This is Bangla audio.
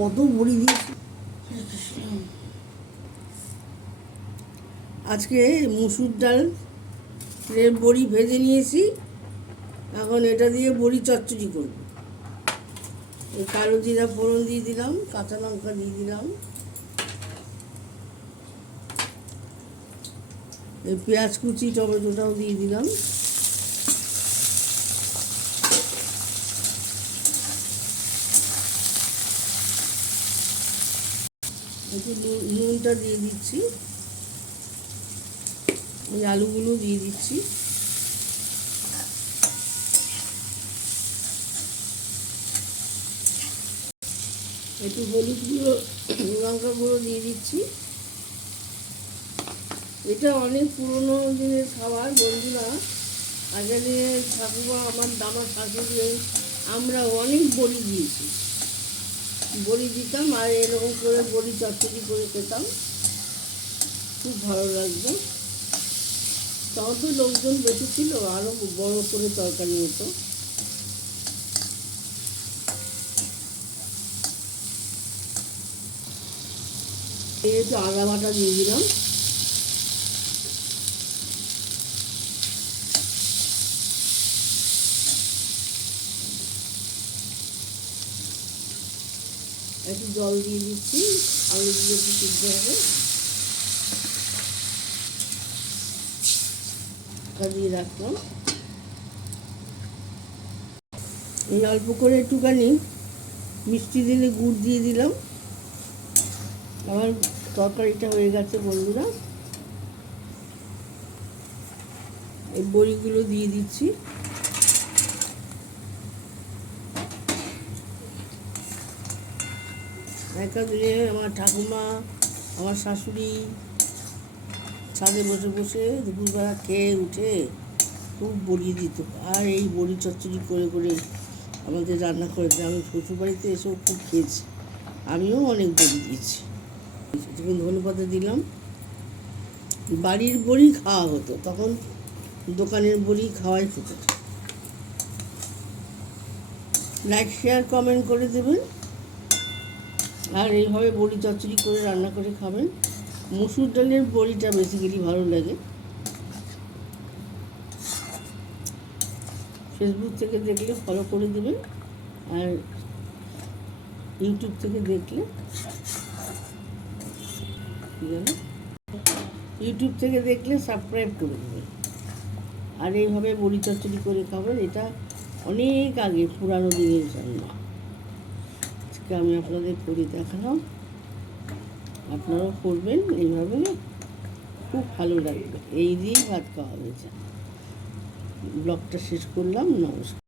কত বড়ি দিয়েছি। আজকে মুসুর ডাল বড়ি ভেজে নিয়েছি, এখন এটা দিয়ে বড়ি চচ্চড়ি করব। এই কালো জিরা ফোড়ন দিয়ে দিলাম, কাঁচা লঙ্কা দিয়ে দিলাম, এই পেঁয়াজ কুচি টমেটোটাও দিয়ে দিলাম, একটু নুনটা দিয়ে দিচ্ছি, ওই আলুগুলো দিয়ে দিচ্ছি, একটু হলুদ গুঁড়ো লঙ্কা গুঁড়ো দিয়ে দিচ্ছি। এটা অনেক পুরনো দিনের খাবার বন্ধুরা। আগের দিনের ঠাকুমা আমার শাশুড়ি আমরা অনেক বড়ি দিয়েছি, বড়ি দিতাম আর এরকম করে বড়ি চচ্চড়ি করে খেতাম, খুব ভালো লাগতো। তখন তো লোকজন বেশি ছিল, আরও বড় করে তরকারি হতো। একটু আদা বাটা দিয়ে দিলাম, একটু জল দিয়ে দিচ্ছি, আলুগুলো একটু সিদ্ধ হবে, দিয়ে রাখলাম। এই অল্প করে একটুখানি মিষ্টি দিলে গুড় দিয়ে দিলাম। আমার তরকারিটা হয়ে গেছে বন্ধুরা। এই বড়িগুলো দিয়ে দিচ্ছি, একা দিলে আমার ঠাকুমা আমার শাশুড়ি ছাদে বসে বসে দুপুরবেলা খেয়ে উঠে খুব বড়ি দিত, আর এই বড়ি চচ্চড়ি করে করে আমাদের রান্না করেছে। আমি শ্বশুরবাড়িতে এসেও খুব খেয়েছি, আমিও অনেক বড়ি দিয়েছি। যখন ধনেপাতা দিলাম, বাড়ির বড়ি খাওয়া হতো, তখন দোকানের বড়ি খাওয়াই হতো। লাইক শেয়ার কমেন্ট করে দেবেন, আর এইভাবে বড়ি চচ্চড়ি করে রান্না করে খাবেন। মুসুর ডালের বড়িটা বেসিক্যালি ভালো লাগে। ফেসবুক থেকে দেখলে ফলো করে দেবেন, আর ইউটিউব থেকে দেখলে সাবস্ক্রাইব করে দেবেন। আর এইভাবে বড়ি চচ্চড়ি করে খাবেন, এটা অনেক আগে পুরানো দিনের রান্না। আজকে আমি আপনাদের করে দেখালাম, আপনারাও করবেন এইভাবে, খুব ভালো লাগবে। এই দিয়েই ভাত খাওয়া হয়েছে। ব্লগটা শেষ করলাম, নমস্কার।